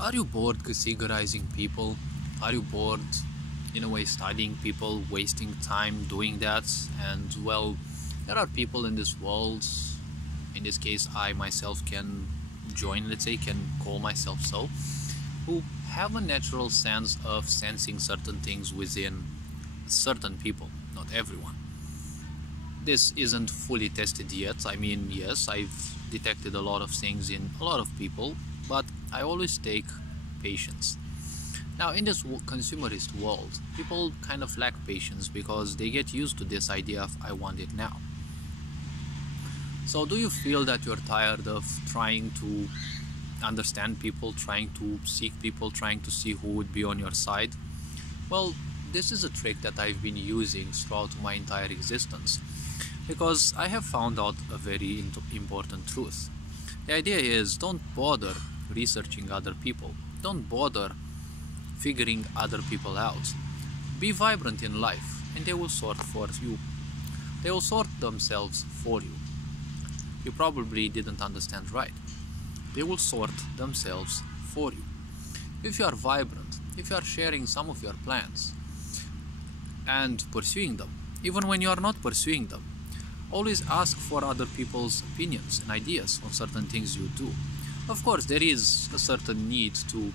Are you bored categorizing people? Are you bored, in a way, studying people, wasting time doing that? And well, there are people in this world, in this case, I myself can join, let's say, can call myself so, who have a natural sense of sensing certain things within certain people, not everyone. This isn't fully tested yet. I mean, yes, I've detected a lot of things in a lot of people, but I always take patience. Now, in this consumerist world, people kind of lack patience because they get used to this idea of I want it now. So do you feel that you're tired of trying to understand people, trying to seek people, trying to see who would be on your side? Well, this is a trick that I've been using throughout my entire existence, because I have found out a very important truth. The idea is, don't bother researching other people. Don't bother figuring other people out. Be vibrant in life and they will sort for you. They will sort themselves for you. You probably didn't understand right. They will sort themselves for you. If you are vibrant, if you are sharing some of your plans and pursuing them, even when you are not pursuing them, always ask for other people's opinions and ideas on certain things you do. Of course, there is a certain need to,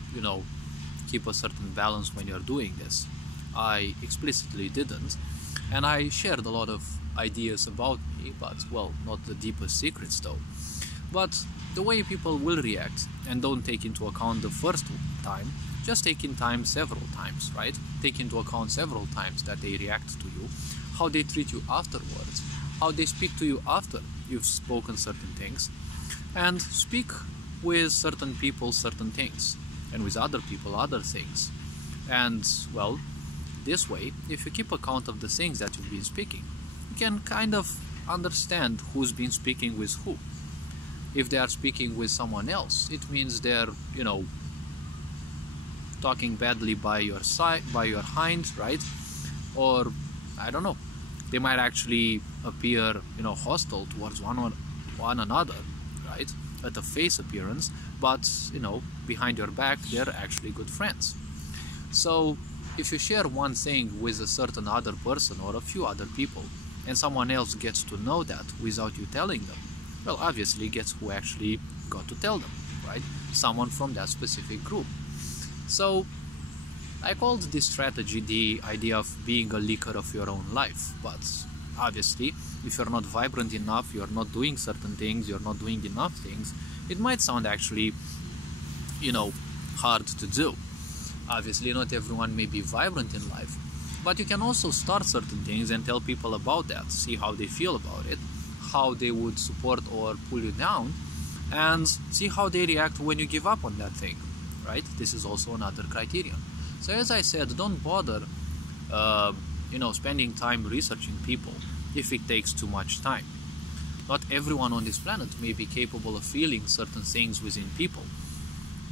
keep a certain balance when you're doing this. I explicitly didn't, and I shared a lot of ideas about me, but, well, not the deepest secrets though. But the way people will react and don't take into account the first time, just take in time several times, right? Take into account several times that they react to you, how they treat you afterwards, how they speak to you after you've spoken certain things, and speak with certain people certain things, and with other people other things. And well, this way, if you keep account of the things that you've been speaking, you can kind of understand who's been speaking with who. If they are speaking with someone else, it means they're, talking badly by your side, by your hind, right? Or I don't know, they might actually appear, hostile towards one another, right? At a face appearance, but behind your back they're actually good friends. So if you share one thing with a certain other person or a few other people, and someone else gets to know that without you telling them, well, obviously guess who actually got to tell them, right? Someone from that specific group. So I called this strategy the idea of being a leaker of your own life. But obviously, if you're not vibrant enough, you're not doing certain things, you're not doing enough things, it might sound actually, hard to do. Obviously, not everyone may be vibrant in life, but you can also start certain things and tell people about that, see how they feel about it, how they would support or pull you down, and see how they react when you give up on that thing, right? This is also another criterion. So as I said, don't bother, spending time researching people if it takes too much time. Not everyone on this planet may be capable of feeling certain things within people.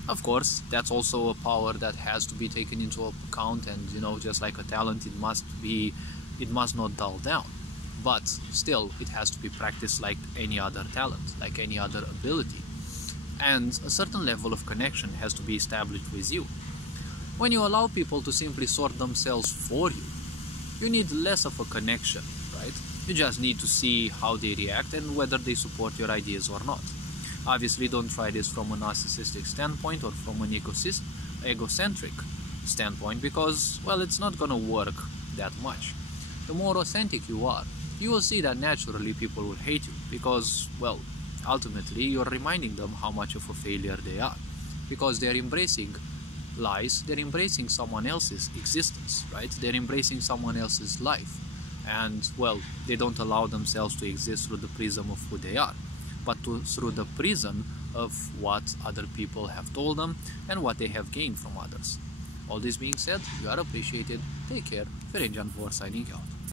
Of course, that's also a power that has to be taken into account, and just like a talent, it must not dull down. But still, it has to be practiced like any other talent, like any other ability. And a certain level of connection has to be established with you. When you allow people to simply sort themselves for you, you need less of a connection, right? You just need to see how they react and whether they support your ideas or not. Obviously, don't try this from a narcissistic standpoint or from an egocentric standpoint, because, well, it's not gonna work that much. The more authentic you are, you will see that naturally people will hate you, because, well, ultimately you're reminding them how much of a failure they are, because they're embracing lies, they're embracing someone else's existence, right? They're embracing someone else's life, and, well, they don't allow themselves to exist through the prism of who they are, but through the prism of what other people have told them and what they have gained from others. All this being said, you are appreciated. Take care. Ferenc Jan Vor signing out.